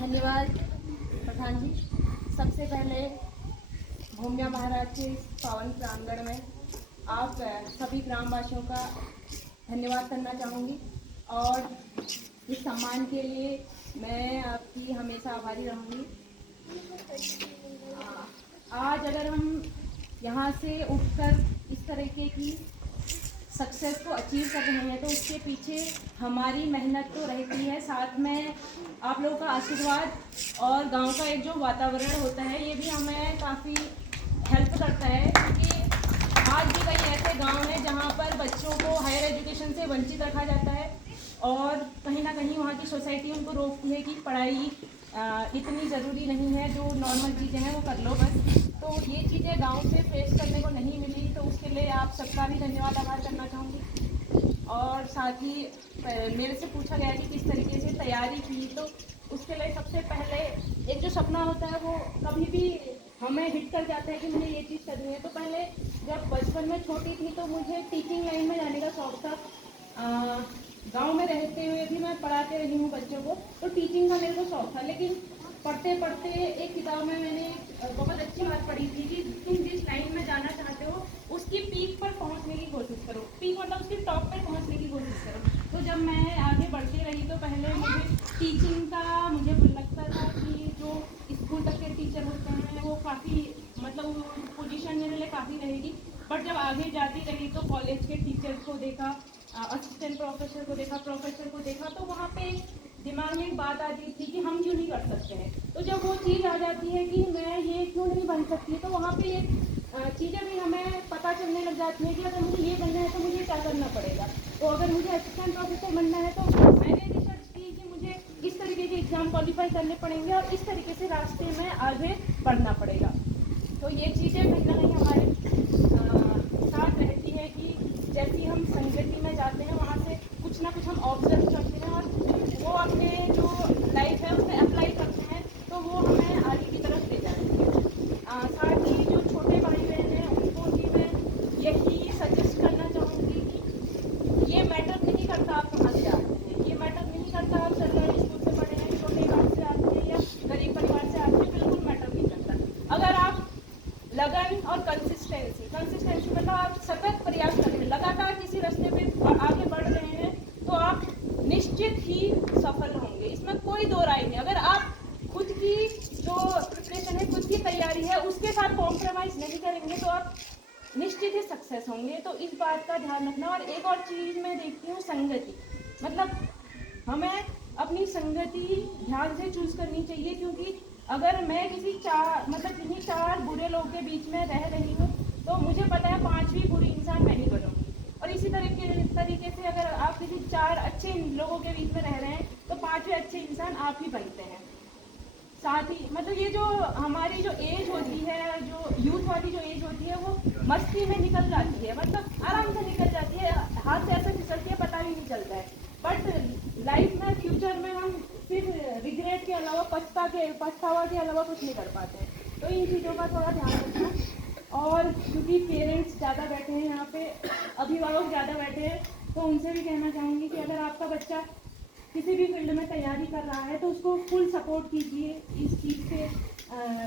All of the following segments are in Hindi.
धन्यवाद प्रधान जी। सबसे पहले भूमिया महाराज के इस पावन प्रांगण में आप सभी ग्रामवासियों का धन्यवाद करना चाहूँगी और इस सम्मान के लिए मैं आपकी हमेशा आभारी रहूँगी। आज अगर हम यहाँ से उठकर इस तरीके की सक्सेस को अचीव कर रहे हैं तो उसके पीछे हमारी मेहनत तो रहती है, साथ में आप लोगों का आशीर्वाद और गांव का एक जो वातावरण होता है ये भी हमें काफ़ी हेल्प करता है, क्योंकि आज भी कई ऐसे गांव हैं जहां पर बच्चों को हायर एजुकेशन से वंचित रखा जाता है और कहीं ना कहीं वहाँ की सोसाइटी उनको रोकती है कि पढ़ाई इतनी ज़रूरी नहीं है, जो नॉर्मल चीज़ें हैं वो कर लो बस। तो ये चीज़ें गांव से फेस करने को नहीं मिली, तो उसके लिए आप सबका भी धन्यवाद आभार करना चाहूँगी। और साथ ही मेरे से पूछा गया कि किस तरीके से तैयारी की, तो उसके लिए सबसे पहले एक जो सपना होता है वो कभी भी हमें हिट कर जाता है कि मुझे ये चीज़ करनी है। तो पहले जब बचपन में छोटी थी तो मुझे टीचिंग लाइन में जाने का शौक था। गांव में रहते हुए भी मैं पढ़ाते रही हूँ बच्चों को, तो टीचिंग का मेरे को शौक था। लेकिन पढ़ते पढ़ते एक किताब में मैंने बहुत अच्छी बात पढ़ी थी कि तुम जिस लाइन में जाना चाहते हो उसकी पीक पर पहुंचने की कोशिश करो। पीक मतलब उसकी टॉप पर पहुंचने की कोशिश करो। तो जब मैं आगे बढ़ती रही तो पहले मुझे टीचिंग का मुझे लगता था कि जो स्कूल तक के टीचर होते हैं वो काफ़ी मतलब पोजीशन मेरे लिए काफ़ी रहेगी। बट जब आगे जाती रही तो कॉलेज के टीचर को देखा, असिस्टेंट प्रोफेसर को देखा, प्रोफेसर को देखा, तो वहाँ पे दिमाग में एक बात आती थी कि हम क्यों नहीं कर सकते हैं। तो जब वो चीज़ आ जाती है कि मैं ये क्यों नहीं बन सकती, तो वहाँ पे ये चीज़ें भी हमें पता चलने लग जाती है कि अगर मुझे ये बनना है तो मुझे क्या करना पड़ेगा। तो अगर मुझे असिस्टेंट प्रोफेसर बनना है तो मैंने रिसर्च की कि मुझे इस तरीके के एग्ज़ाम क्वालिफाई करने पड़ेंगे और इस तरीके से रास्ते में आगे बढ़ना पड़ेगा। तो ये चीज़ें कहीं ना कहीं हमारे साथ रहती है कि जैसे हम संगति में जाते हैं वहाँ से कुछ ना कुछ हम ऑब्जर्व करते हैं और वो अपने जो लाइफ है उसमें अप्लाई करते हैं, तो वो हमें आगे की तरफ ले जाती है। साथ ही जो छोटे भाई बहन हैं उनको भी मैं यही सजेस्ट करना चाहूँगी कि ये मैटर नहीं करता आप कहाँ से आते हैं, ये मैटर नहीं करता आप सरकारी स्कूल से पढ़े हैं, छोटे गाँव से आते हैं या गरीब परिवार से आते हैं, बिल्कुल मैटर नहीं करता। अगर आप लगन और कंसिस्टेंसी मतलब आप सतत प्रयास कर रहे हैं, लगातार किसी रास्ते पे आगे बढ़ रहे हैं, तो आप निश्चित ही सफल होंगे, इसमें कोई दो राय नहीं। अगर आप खुद की जो प्रिपरेशन है, खुद की तैयारी है, उसके साथ कॉम्प्रोमाइज़ नहीं करेंगे तो आप निश्चित ही सक्सेस होंगे। तो इस बात का ध्यान रखना। और एक और चीज़ मैं देखती हूँ, संगति। मतलब हमें अपनी संगति ध्यान से चूज करनी चाहिए, क्योंकि अगर मैं किसी किन्हीं चार बुरे लोगों के बीच में रह रही हूँ तो मुझे पता है पांचवी बुरी इंसान मैं ही बनूंगी। और इसी तरीके से अगर आप किसी चार अच्छे लोगों के बीच में रह रहे हैं तो पांचवें अच्छे इंसान आप ही बनते हैं। साथ ही मतलब ये जो हमारी जो एज होती है, जो यूथ वाली जो एज होती है, वो मस्ती में निकल जाती है, मतलब आराम से निकल जाती है, हाथ से ऐसे फिसलती है पता भी नहीं चलता है। बट लाइफ में फ्यूचर में हम सिर्फ रिग्रेट के अलावा पछतावा के अलावा कुछ नहीं कर पाते हैं। तो इन चीज़ों का थोड़ा ध्यान रखना। और क्योंकि पेरेंट्स ज़्यादा बैठे हैं यहाँ पे, अभिभावक ज़्यादा बैठे हैं, तो उनसे भी कहना चाहूँगी कि अगर आपका बच्चा किसी भी फील्ड में तैयारी कर रहा है तो उसको फुल सपोर्ट कीजिए। इस चीज़ से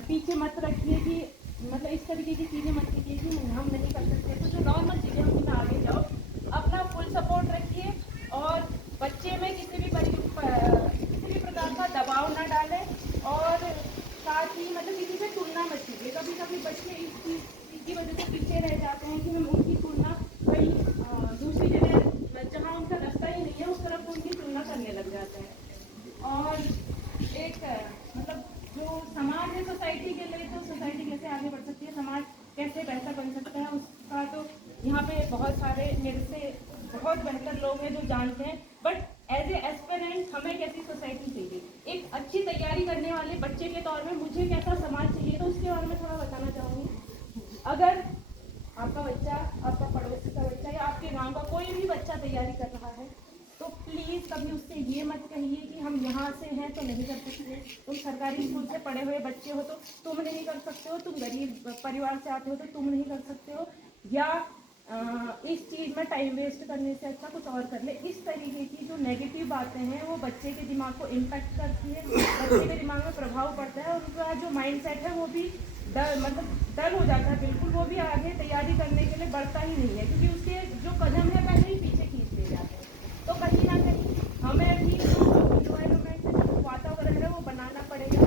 पीछे मत रखिए कि मतलब इस तरीके की चीज़ें मत कीजिए कि हम नहीं कर सकते, तो जो नॉर्मल चीज़ें हम उनमें आगे जाओ, अपना फुल सपोर्ट रखिए और बच्चे में किसी भी प्रकार का दबाव ना डालें। और साथ ही मतलब किसी से तुलना मत कीजिए। कभी कभी बच्चे इस चीज़ की वजह से पीछे रह जाते हैं कि हम उनकी तुलना कहीं दूसरी जगह जहाँ उनका रास्ता ही नहीं है उस तरफ उनकी तुलना करने लग जाते हैं। और एक मतलब जो समाज है सोसाइटी के लिए, तो सोसाइटी कैसे आगे बढ़ सकती है, समाज कैसे बेहतर बन सकता है, उसका तो यहाँ पे बहुत सारे मेरे से बहुत बेहतर लोग हैं जो जानते हैं। बट एज ए एस्पिरेंट हमें कैसी सोसाइटी चाहिए, एक अच्छी तैयारी करने वाले बच्चे के तौर में मुझे कैसा समाज चाहिए, तो उसके बारे में थोड़ा बताना चाहूँगी। अगर आपका बच्चा, आपका पड़ोसी का बच्चा या आपके गांव का कोई भी बच्चा तैयारी कर रहा है तो प्लीज़ कभी उससे ये मत कहिए कि हम यहाँ से हैं तो नहीं कर सकते, तुम सरकारी स्कूल से पढ़े हुए बच्चे हो तो तुम नहीं कर सकते हो, तुम गरीब परिवार से आते हो तो तुम नहीं कर सकते हो, या इस चीज़ में टाइम वेस्ट करने से अच्छा कुछ और कर ले। इस तरीके की जो नेगेटिव बातें हैं वो बच्चे के दिमाग को इम्पैक्ट करती है, बच्चे के दिमाग में प्रभाव पड़ता है और उनका जो माइंड सेट है वो भी डल हो जाता है बिल्कुल। वो भी आगे तैयारी करने के लिए बढ़ता ही नहीं है, क्योंकि उसके जो कदम है पहले ही पीछे खींच ले जाते हैं। तो कहीं ना कहीं हमें भी इन्वायरमेंट जो वातावरण है वो बनाना पड़ेगा,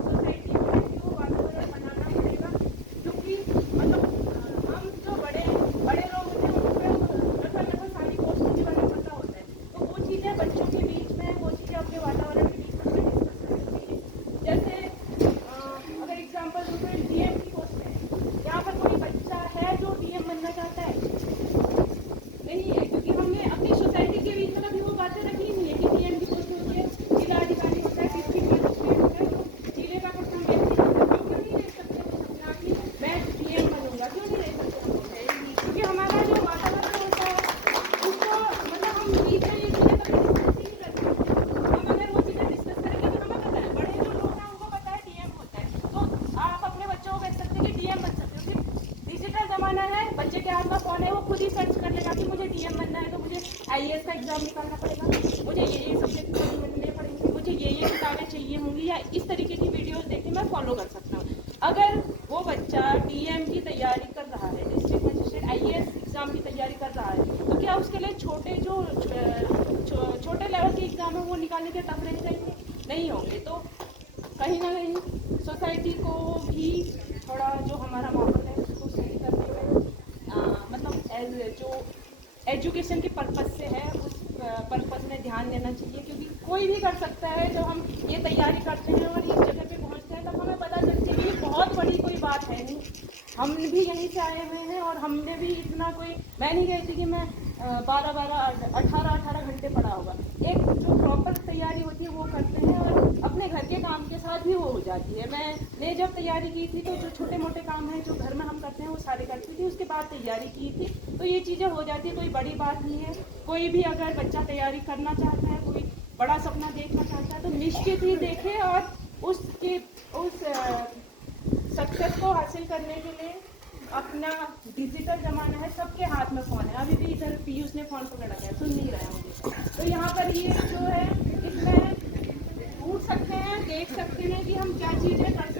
सोसाइटी में भी वो वातावरण बनाना पड़ेगा, क्योंकि मतलब हम जो बड़े बड़े लोग होते हैं उनको लगभग सारी पोस्ट के बारे में पता होता है, तो वो चीज़ें बच्चों के बीच में वो चीज़ें अपने वातावरण के बीच में डिस्कस करनी चाहिए। जैसे अगर एग्जाम्पल दूँ तो डीएम की पोस्ट है, यहाँ पर कोई बच्चा है जो डीएम बनना चाहता है? नहीं है, क्योंकि हमने अपनी सोसाइटी के बीच में कभी वो बातें रखी नहीं है कि डीएम की पोस्ट होती है, जिला अधिकारी होता है, डिस्ट्रिक्ट मजिस्ट्रेट होता है, तो जिले का कोई व्यक्ति होता है, क्यों नहीं ले सकते वो सपना कि मैं डीएम बनूंगा? क्यों नहीं ले सकते? क्योंकि हमारा जो वातावरण होता है उसको मतलब हम बीच में ये चीज़ें कभी डिस्कस ही नहीं करते। हम अगर वो चीज़ें डिस्कस करेंगे तो हमें पता है, बड़े जो लोग हैं उनको पता है डीएम होता है, तो आप अपने बच्चों को कह सकते हैं कि डीएम बन सकते हो। फिर डिजिटल ज़माना है, बच्चे के हाथ में फ़ोन है, वो खुद ही सर्च कर लेगा कि मुझे डीएम बनना है तो मुझे आईएएस का एग्ज़ाम निकालना पड़ेगा, मुझे ये सब्जेक्ट बनने पड़ेंगे, मुझे ये किताबें चाहिए होंगी, या इस तरीके की वीडियोस देख के मैं फॉलो कर सकता हूँ। अगर वो बच्चा डीएम की तैयारी कर रहा है, डिस्ट्रिक्ट मजिस्ट्रेट आईएएस एग्ज़ाम की तैयारी कर रहा है, तो क्या उसके लिए छोटे लेवल के एग्ज़ाम है वो निकालने के टफ रह जाएंगे? नहीं होंगे। तो कहीं ना कहीं सोसाइटी को भी थोड़ा जो हमारा माहौल है उसको सही करने में मतलब जो एजुकेशन के पर्पज़ से है उस पर्पज़ में ध्यान देना चाहिए, क्योंकि कोई भी कर सकता है। जब हम ये तैयारी करते हैं और इस जगह पे पहुंचते हैं तब हमें पता चलती है कि बहुत बड़ी कोई बात है नहीं, हम भी यहीं से आए हुए हैं और हमने भी इतना कोई, मैं नहीं कहती कि मैं 18 घंटे पढ़ा होगा। एक जो प्रॉपर तैयारी होती है वो करते हैं और अपने घर के काम के साथ भी वो हो जाती है। मैंने जब तैयारी की थी तो जो छोटे मोटे काम हैं जो घर में हम करते हैं वो सारे करती थी, उसके बाद तैयारी की थी, तो ये चीज़ें हो जाती है, कोई बड़ी बात नहीं है। कोई भी अगर बच्चा तैयारी करना चाहता है, कोई बड़ा सपना देखना चाहता है तो निश्चित ही देखे और उस सक्सेस को हासिल करने के लिए अपना डिजिटल ज़माना है, सबके हाथ में फ़ोन है। अभी भी इधर पीयूष ने फ़ोन पकड़ रखा है, सुन नहीं रहा है मुझे, तो यहाँ पर ये जो है इसमें पूछ सकते हैं, देख सकते हैं कि हम क्या चीज़ें कर सकते हैं।